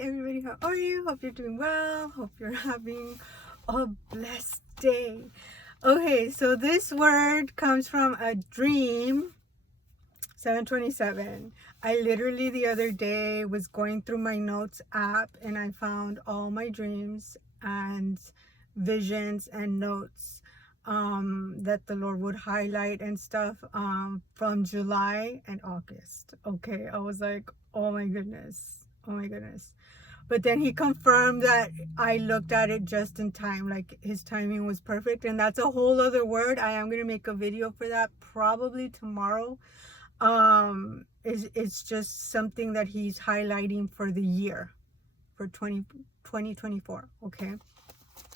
everybody, how are you? Hope you're doing well. Hope you're having a blessed day. Okay, so this word comes from a dream, 727. I literally the other day was going through my notes app and I found all my dreams and visions and notes that the Lord would highlight and stuff from July and August. Okay, I was like, oh my goodness. But then he confirmed that I looked at it just in time, like his timing was perfect. And that's a whole other word. I am going to make a video for that probably tomorrow. It's just something that he's highlighting for the year, for 2024. Okay.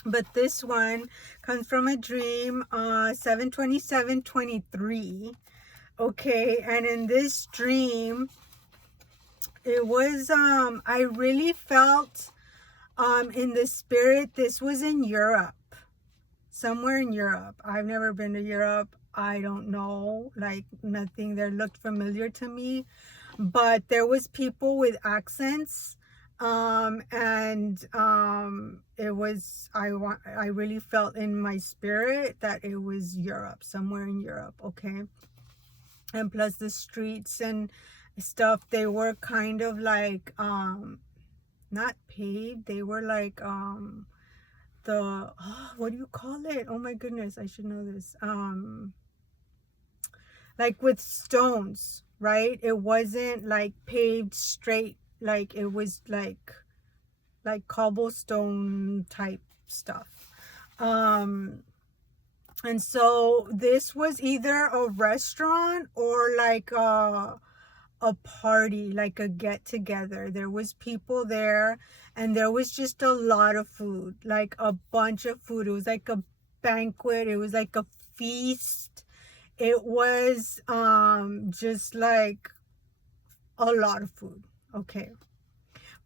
But this one comes from a dream, 7/27/23. Okay. And in this dream, it was, I really felt, in the spirit, this was in Europe, somewhere in Europe. I've never been to Europe. I don't know, like nothing there looked familiar to me, but there was people with accents, it was, I really felt in my spirit that it was Europe, somewhere in Europe. Okay. And plus the streets and stuff, they were kind of like not paved, they were like what do you call it? Oh my goodness, I should know this. Like with stones, right? It wasn't like paved straight, like it was like cobblestone type stuff. And so this was either a restaurant or like a party, like a get together. There was people there and there was just a lot of food, like a bunch of food. It was like a banquet. It was like a feast. It was just like a lot of food. Okay.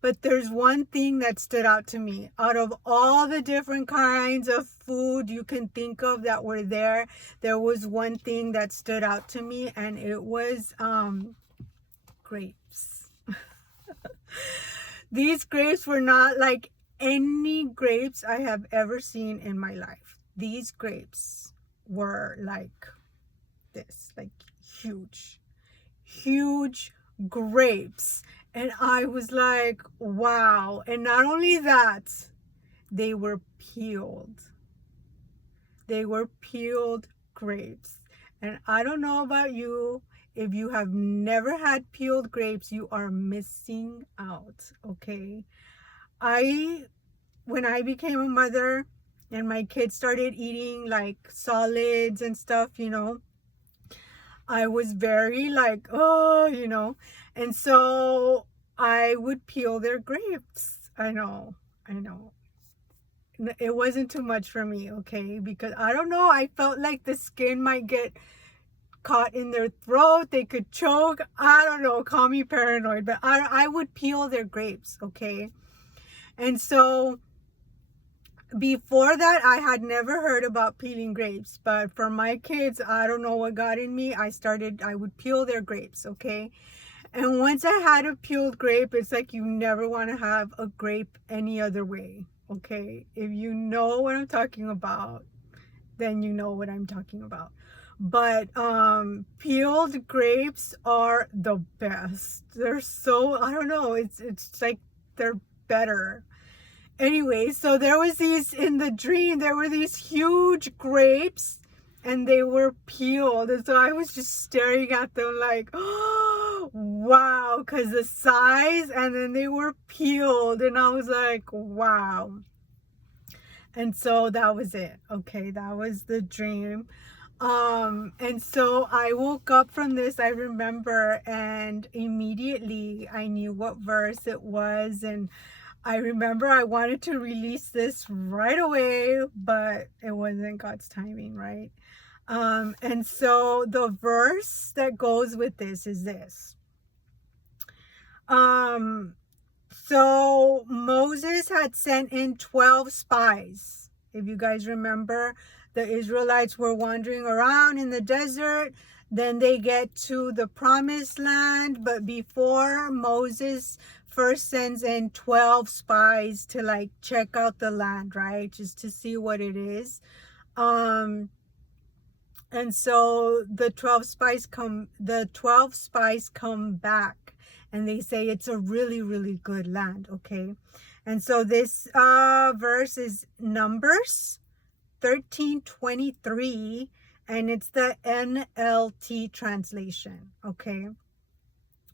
But there's one thing that stood out to me. Out of all the different kinds of food you can think of that were there, there was one thing that stood out to me, and it was grapes. These grapes were not like any grapes I have ever seen in my life. These grapes were like this, like huge grapes. And I was like, wow. And not only that, they were peeled. They were peeled grapes. And I don't know about you. If you have never had peeled grapes, you are missing out. Okay. When I became a mother and my kids started eating like solids and stuff, I was very like, oh, and so I would peel their grapes. I know. It wasn't too much for me, okay? Because I don't know, I felt like the skin might get caught in their throat. They could choke. I don't know, call me paranoid, but I would peel their grapes, okay? And so before that, I had never heard about peeling grapes, but for my kids, I don't know what got in me. I would peel their grapes, okay? And once I had a peeled grape, it's like you never want to have a grape any other way, okay? If you know what I'm talking about, then you know what I'm talking about. But peeled grapes are the best. They're so, I don't know, it's like they're better. Anyway, so there was in the dream, there were these huge grapes and they were peeled. And so I was just staring at them like, oh, wow, because the size, and then they were peeled. And I was like, wow. And so that was it. Okay, that was the dream. And so I woke up from this, I remember, and immediately I knew what verse it was. And I remember I wanted to release this right away, but it wasn't God's timing, right? And so the verse that goes with this is this. So Moses had sent in 12 spies. If you guys remember, the Israelites were wandering around in the desert. Then they get to the promised land, but before, Moses first sends in 12 spies to like check out the land, right? Just to see what it is. And so the 12 spies come back, and they say it's a really, really good land, okay? And so this verse is Numbers 13:23, and it's the NLT translation, okay?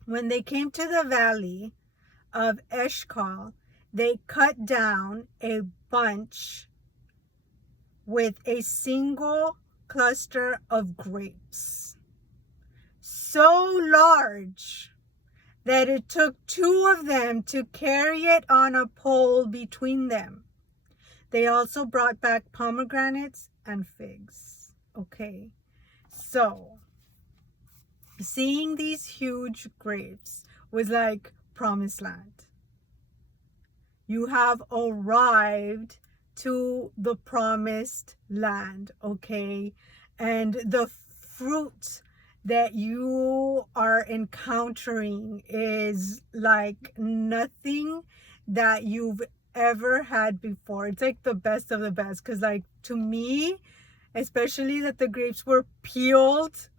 When they came to the valley of Eshcol, they cut down a bunch with a single cluster of grapes, so large that it took 2 of them to carry it on a pole between them. They also brought back pomegranates and figs. Okay, so seeing these huge grapes was like promised land. You have arrived to the promised land, okay? And the fruit that you are encountering is like nothing that you've ever had before. It's like the best of the best, because like to me, especially that the grapes were peeled,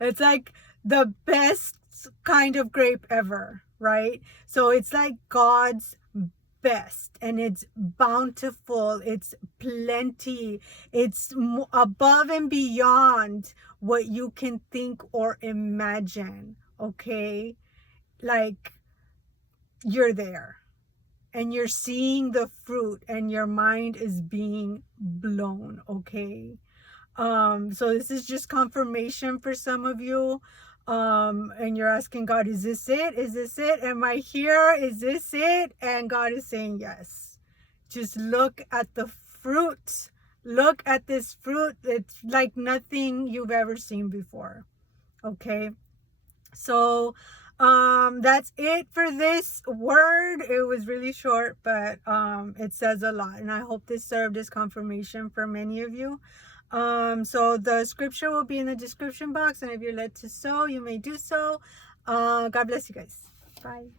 it's like the best kind of grape ever, right? So it's like God's best, and it's bountiful, it's plenty, it's above and beyond what you can think or imagine, okay? Like you're there and you're seeing the fruit and your mind is being blown, okay? So this is just confirmation for some of you. And you're asking God, is this it? Is this it? Am I here? Is this it? And God is saying yes. Just look at the fruit. Look at this fruit. It's like nothing you've ever seen before. Okay. So that's it for this word. It was really short, but it says a lot, and I hope this served as confirmation for many of you. So the scripture will be in the description box, and if you're led to sow, you may do so. God bless you guys. Bye.